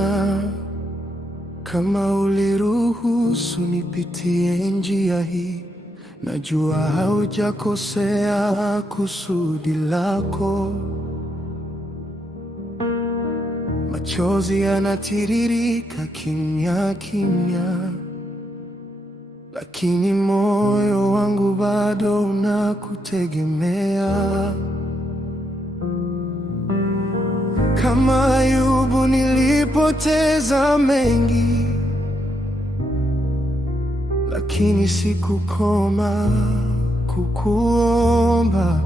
Bwana, kama uliruhusu nipitie njia hii, najua haujakosea kusudi lako. Machozi yanatiririka kimya kimya, lakini moyo wangu bado unakutegemea. Kama Ayubu nilipoteza mengi, lakini sikukoma kukuomba.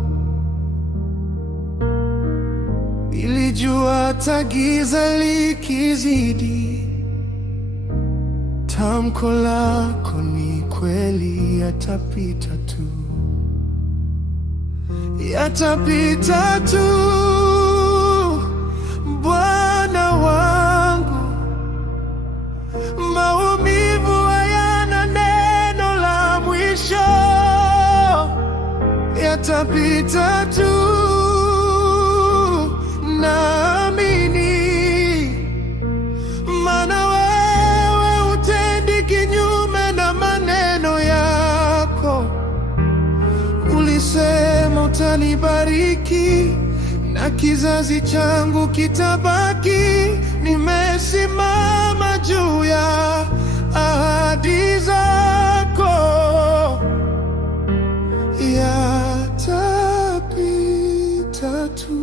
Nilijua hata giza likizidi, tamko lako ni kweli. Yatapita tu, yatapita tu, Bwana wangu. Maumivu hayana neno la mwisho, yatapita tu, naamini. Maana wewe hutendi kinyume na maneno yako. Ulisema utanibariki na kizazi changu kitabaki. Nimesimama juu ya ahadi zako. Yatapita tu,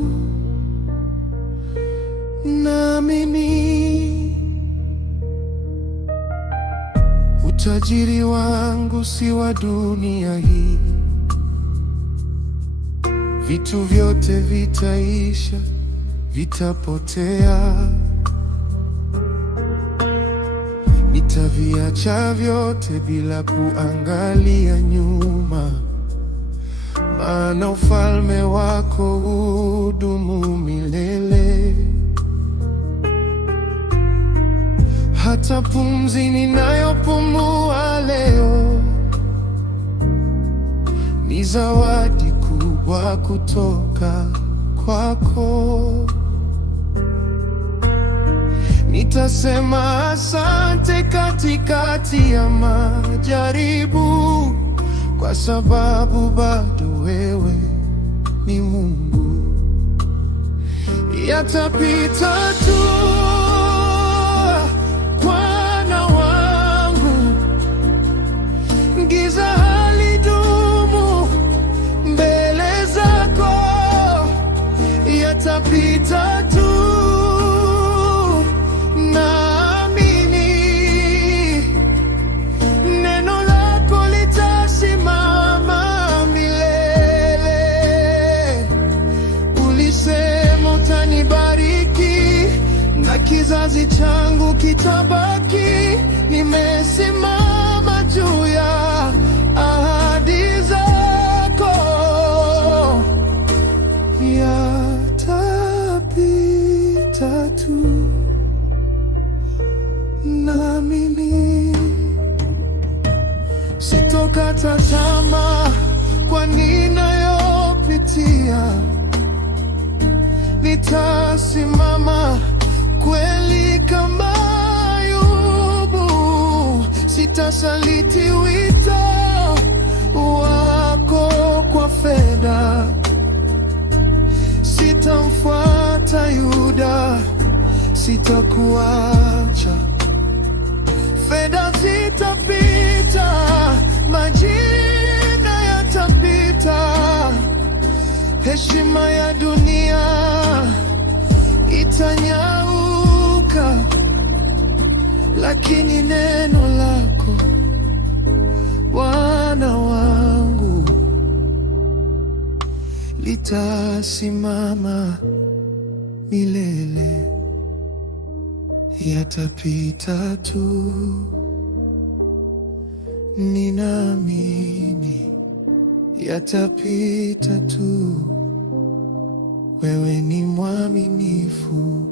naamini. Utajiri wangu si wa dunia hii, vitu vyote vitaisha, vitapotea. Nitaviacha vyote bila kuangalia nyuma, maana ufalme wako hudumu milele. Hata pumzi ninayopumua leo ni zawadi kubwa kutoka kwako. Nitasema asante katikati ya majaribu, kwa sababu bado wewe ni Mungu. Yatapita tu, Bwana wangu. Giza halidumu mbele zako. Yatapita tu, naamini. Neno lako litasimama milele. Ulisema utanibariki na kizazi changu kitabaki. Nimesimama juu ya ahadi zako. Yatapita tu, naamini. Sitokata tamaa kwa ninayopitia. Nitasimama kweli kama Ayubu. Sitasaliti wito wako kwa fedha. Sitamfuata Yuda, sitakuacha. Fedha zitapita, majina yatapita, heshima ya dunia itanyauka, lakini neno lako, Bwana wangu, litasimama milele. Yatapita tu, ninaamini. Yatapita tu, wewe ni mwaminifu.